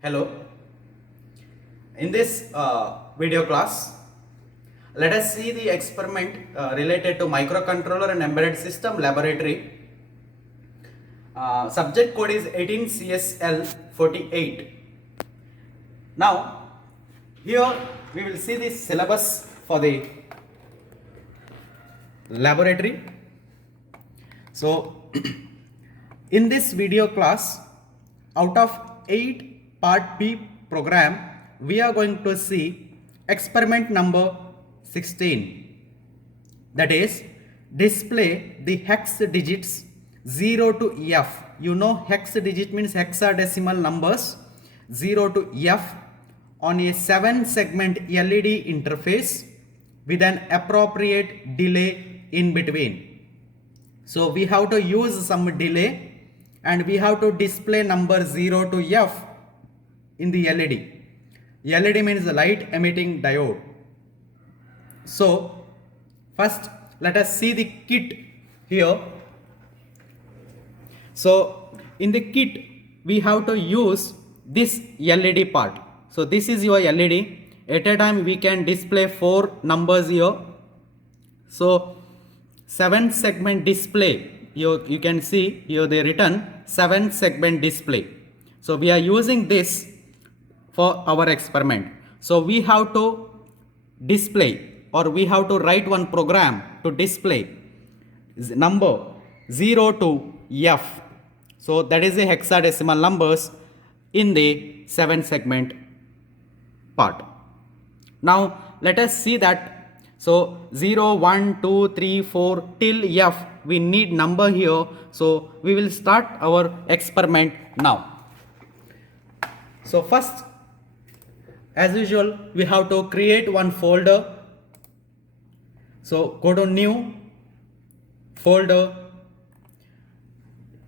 Hello. In this video class, let us see the experiment related to microcontroller and embedded system laboratory. Subject code is 18CSL48. Now, here we will see the syllabus for the laboratory. So, in this video class, out of 8 part B program, we are going to see experiment number 16. That is, display the hex digits 0 to F. You know, hex digit means hexadecimal numbers 0 to F on a 7 segment LED interface with an appropriate delay in between. So we have to use some delay and we have to display number 0 to F in the LED. LED means the light emitting diode. So first let us see the kit here. So in the kit we have to use this LED part. So this is your LED. At a time we can display 4 numbers here. So 7 segment display, you can see here they written 7 segment display. So we are using this for our experiment. So we have to display, or we have to write one program to display number 0 to F. So that is the hexadecimal numbers in the 7 segment part. Now let us see that. So 0, 1, 2, 3, 4 till F we need number here. So we will start our experiment now. So first, as usual, we have to create one folder. So go to new folder.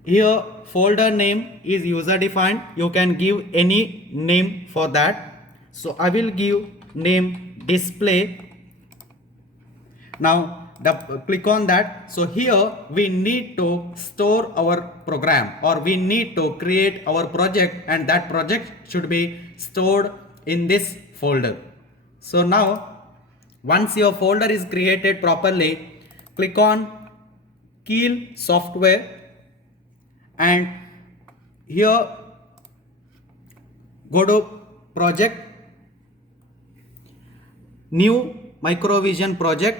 Here folder name is user defined. You can give any name for that. So I will give name display. Now click on that. So here we need to store our program, or we need to create our project, and that project should be stored in this folder. So now once your folder is created properly, click on Keel software, and here go to project, new Microvision project,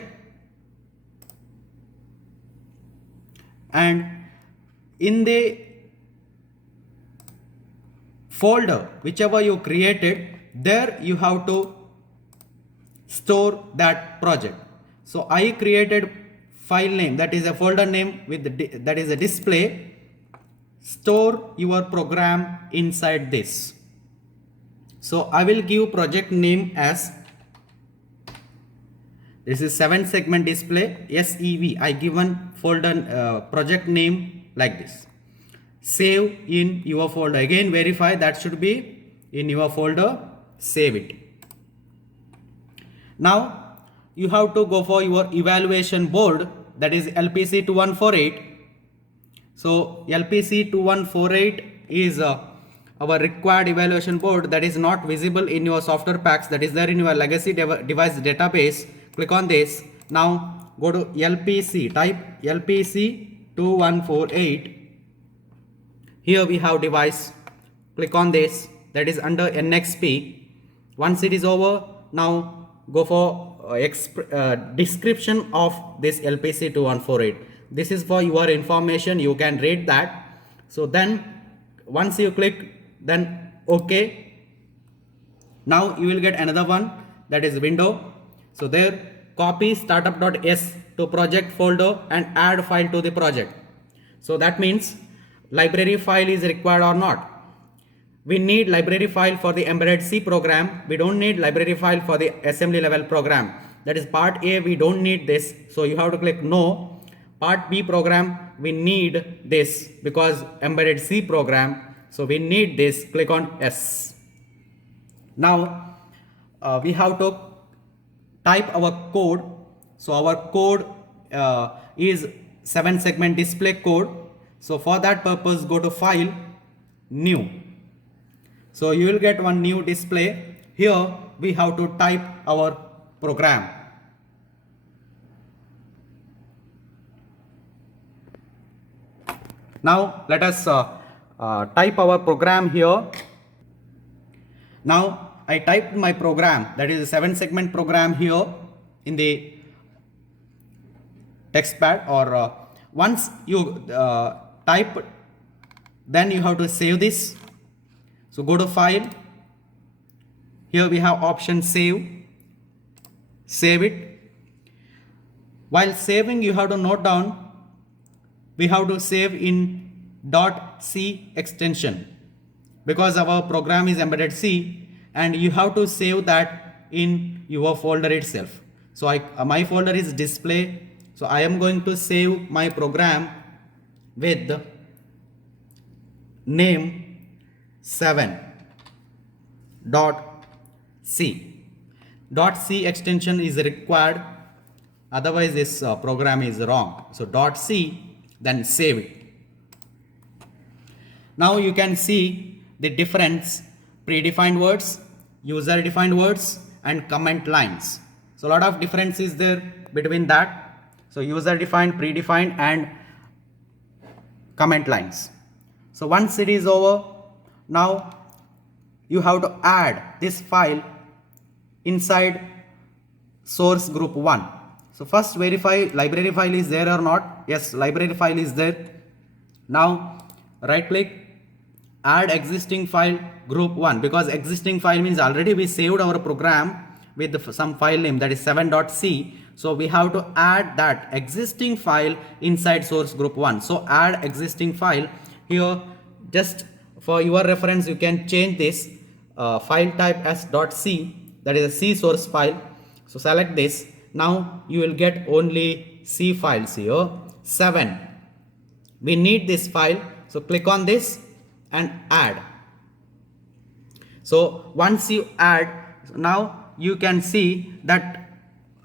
and in the folder whichever you created, there you have to store that project. So I created file name, that is a folder name with that is a display. Store your program inside this. So I will give project name as, this is 7 segment display SEV. I given folder project name like this. Save in your folder. Again verify that should be in your folder. Save it. Now you have to go for your evaluation board, that is LPC2148. So LPC2148 is our required evaluation board that is not visible in your software packs, that is there in your legacy device database. Click on this. Now go to LPC, type LPC2148. Here we have device. Click on this, that is under NXP. Once it is over, now go for description of this LPC2148. This is for your information, you can read that. So then once you click, then OK. Now you will get another one, that is window. So there, copy startup.s to project folder and add file to the project. So that means library file is required or not. We need library file for the embedded C program. We don't need library file for the assembly level program. That is part A, we don't need this. So you have to click no. Part B program, we need this because embedded C program. So we need this. Click on S. Now we have to type our code. So our code is 7 segment display code. So for that purpose, go to file, new. So you will get one new display. Here we have to type our program. Now let us type our program here. Now I typed my program, that is a 7-segment program here in the text pad, or once you type, then you have to save this. So go to file. Here we have option save. Save it. While saving, you have to note down, we have to save in .c extension because our program is embedded C, and you have to save that in your folder itself. So my folder is display. So I am going to save my program with name 7.c. .c extension is required, otherwise this program is wrong. So .c, then save it. Now you can see the difference: predefined words, user defined words, and comment lines. So a lot of difference is there between that. So user defined, predefined, and comment lines. So once it is over, now you have to add this file inside source group 1. So first verify library file is there or not. Yes, library file is there. Now right click, add existing file group 1, because existing file means already we saved our program with some file name, that is 7.c. So we have to add that existing file inside source group 1. So add existing file here. Just for your reference, you can change this file type as .c, that is a C source file. So select this. Now you will get only C files here. 7. We need this file. So click on this and add. So once you add, now you can see that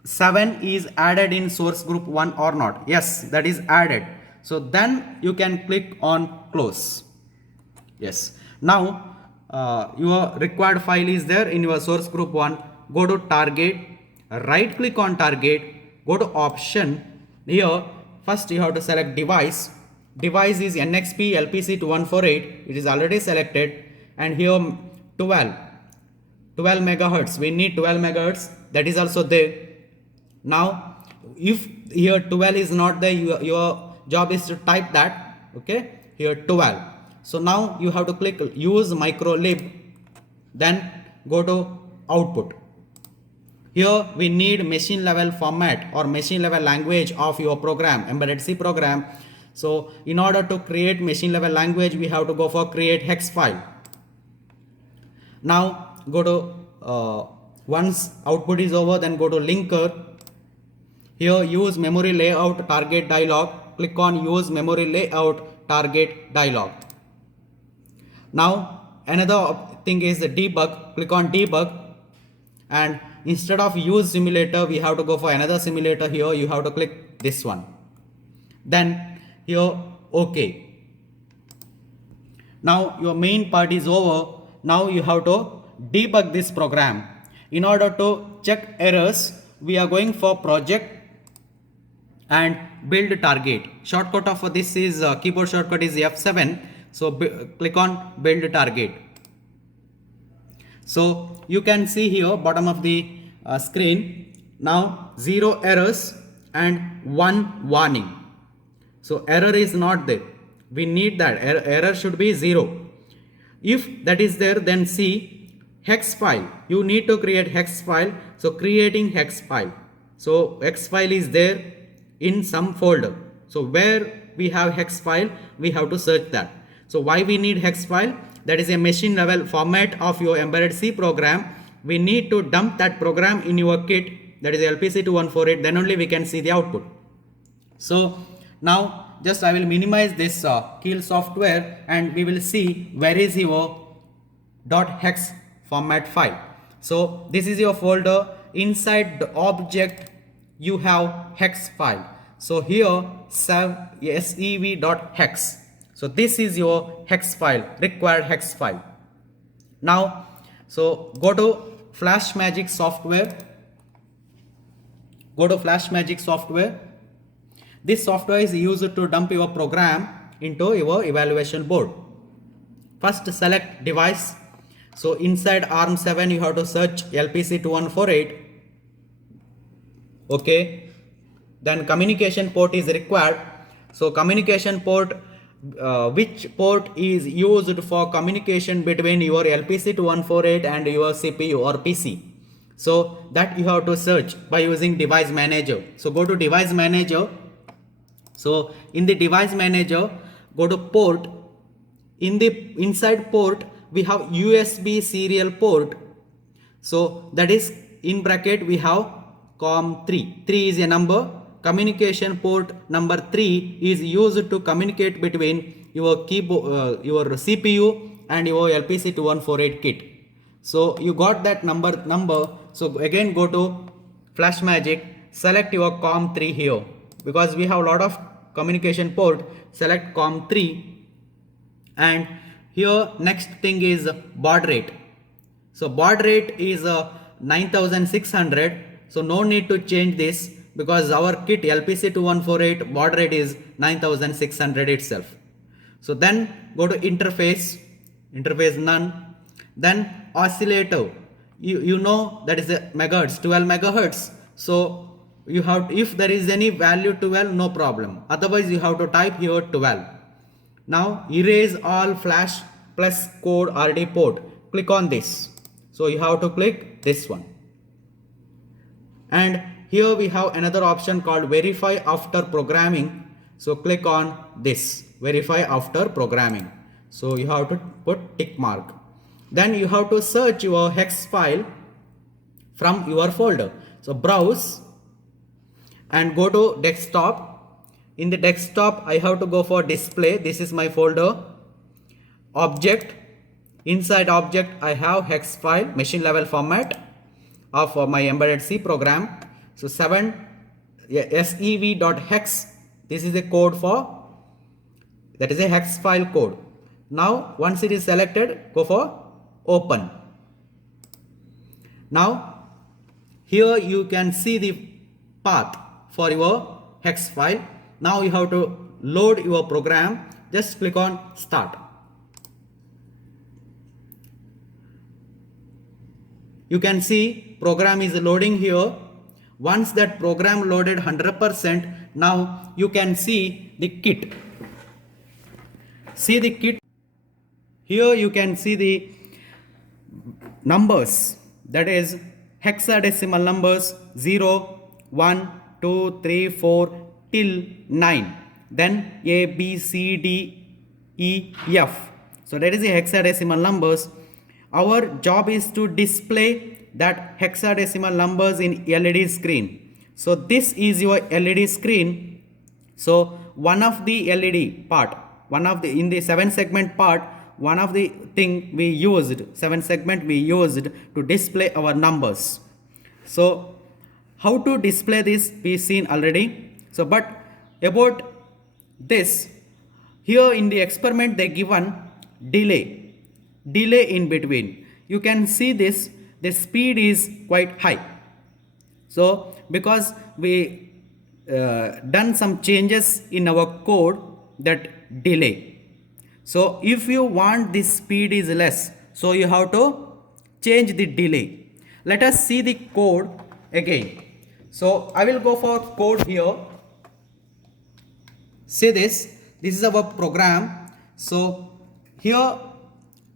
7 is added in source group 1 or not. Yes, that is added. So then you can click on close. Yes. Now your required file is there in your source group 1. Go to target, right click on target, go to option. Here first you have to select device. Device is NXP LPC 2148. It is already selected, and here 12 megahertz. We need 12 megahertz. That is also there. Now if here 12 is not there, your job is to type that. Okay, here 12. So now you have to click use microlib, then go to output. Here we need machine level format or machine level language of your program, embedded C program. So in order to create machine level language, we have to go for create hex file. Now go to once output is over, then go to linker. Here use memory layout target dialog. Click on use memory layout target dialog. Now another thing is the debug. Click on debug, and instead of use simulator, we have to go for another simulator. Here you have to click this one. Then here OK. Now your main part is over. Now you have to debug this program. In order to check errors, we are going for project and build target. Shortcut of this is keyboard shortcut is F7. So click on build target. So you can see here bottom of the screen now 0 errors and 1 warning. So error is not there. We need that. Error should be 0. If that is there, then see hex file. You need to create hex file. So creating hex file. So hex file is there in some folder. So where we have hex file, we have to search that. So why we need hex file? That is a machine level format of your embedded C program. We need to dump that program in your kit, that is LPC 2148, then only we can see the output. So now just I will minimize this Keil software, and we will see where is your .hex format file. So this is your folder. Inside the object you have hex file. So here sev.hex. So this is your hex file, required hex file. Now so go to FlashMagick software. Go to FlashMagick software. This software is used to dump your program into your evaluation board. First select device. So inside ARM7 you have to search LPC2148. Okay. Then communication port is required. So communication port, which port is used for communication between your LPC2148 and your CPU or PC. So that you have to search by using device manager. So go to device manager. So in the device manager, go to port. In the inside port we have USB serial port. So that is in bracket we have COM3. 3 is a number. Communication port number 3 is used to communicate between your keyboard, your CPU and your LPC2148 kit. So you got that number. So again go to FlashMagick, select your COM3 here, because we have a lot of communication port. Select COM3, and here next thing is baud rate. So baud rate is 9600. So no need to change this, because our kit LPC2148 baud rate is 9600 itself. So then go to interface none. Then oscillator, you know that is a megahertz, 12 megahertz. So you have, if there is any value 12, no problem, otherwise you have to type here 12. Now erase all flash plus code RD port. Click on this. So you have to click this one. And here we have another option called verify after programming. So click on this, verify after programming. So you have to put tick mark. Then you have to search your hex file from your folder. So browse and go to desktop. In the desktop I have to go for display. This is my folder. Object. Inside object I have hex file, machine level format of my embedded C program. So 7 sev.hex. This is a code for, that is a hex file code. Now once it is selected, go for open. Now here you can see the path for your hex file. Now you have to load your program. Just click on start. You can see program is loading here. Once that program loaded 100%, now you can see the kit. See the kit. Here you can see the numbers, that is hexadecimal numbers 0, 1, 2, 3, 4 till 9. Then A, B, C, D, E, F. So that is the hexadecimal numbers. Our job is to display that hexadecimal numbers in LED screen. So this is your LED screen. So one of the LED part, in the 7 segment part, one of the thing we used, 7 segment we used to display our numbers. So how to display this we seen already. So but about this, here in the experiment they given delay in between. You can see this, the speed is quite high. So because we done some changes in our code, that delay. So if you want this speed is less, so you have to change the delay. Let us see the code again. So I will go for code here. See this is our program. So here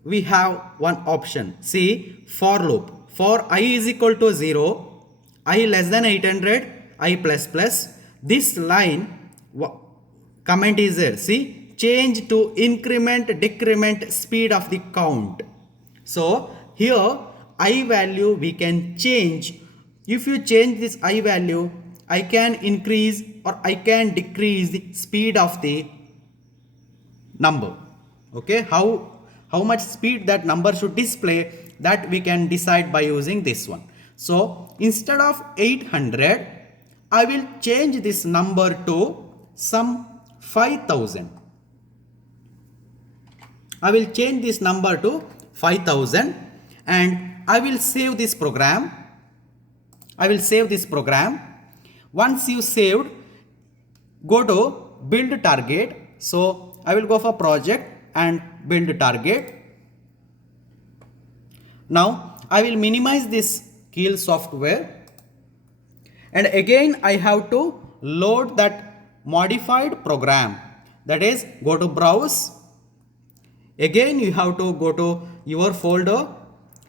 we have one option. See, for loop. For I is equal to 0, I less than 800, I plus plus. This line comment is there. See, change to increment decrement speed of the count. So here I value we can change. If you change this I value, I can increase or I can decrease the speed of the number. Okay, how much speed that number should display, that we can decide by using this one. So instead of 800, I will change this number to some 5000. I will change this number to 5000, and I will save this program. Once you saved, go to build target. So I will go for project and build target. Now I will minimize this Keil software, and again I have to load that modified program. That is, go to browse. Again you have to go to your folder.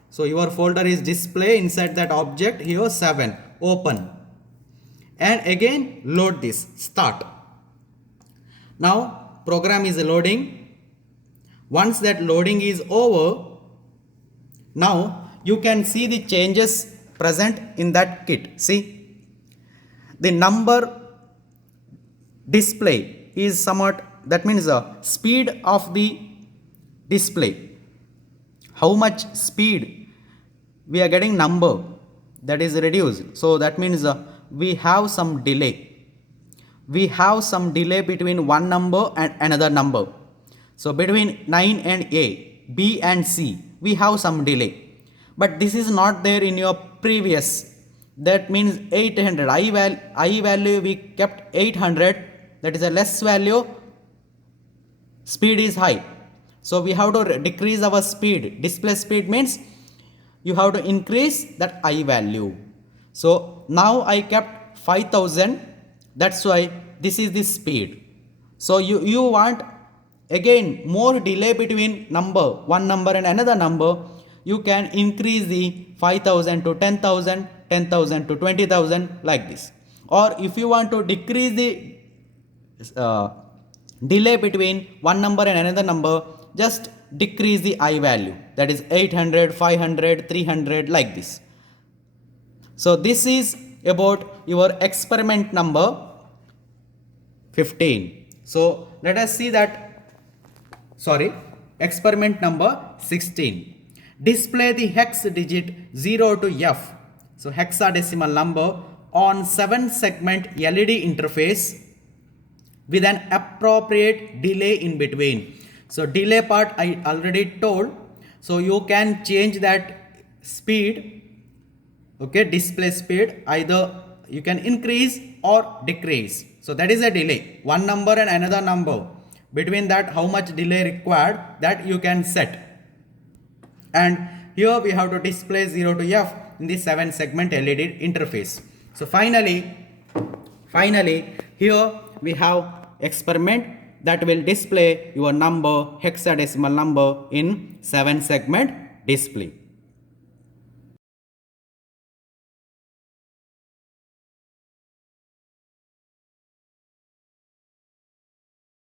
So your folder is display, inside that object here 7, open, and again load this, start. Now program is loading. Once that loading is over, now you can see the changes present in that kit. See, the number display is somewhat, that means the speed of the display, how much speed we are getting, number that is reduced. So that means we have some delay. We have some delay between one number and another number. So between 9 and A, B and C, we have some delay. But this is not there in your previous. That means 800. I value we kept 800. That is a less value. Speed is high. So we have to decrease our speed. Display speed means you have to increase that I value. So now I kept 5000. That's why this is the speed. So you want again more delay between one number and another number. You can increase the 5000 to 10,000, 10,000 to 20,000, like this. Or if you want to decrease the delay between one number and another number, just decrease the I value. That is 800, 500, 300, like this. So this is about your experiment number 15. So let us see that, experiment number 16. Display the hex digit 0 to F. So hexadecimal number on 7-segment LED interface with an appropriate delay in between. So delay part I already told. So you can change that speed, okay, display speed, either you can increase or decrease. So that is a delay. One number and another number, between that how much delay required, that you can set. And here we have to display 0 to F in the 7-segment LED interface. So finally here we have experiment that will display your number, hexadecimal number, in 7-segment display.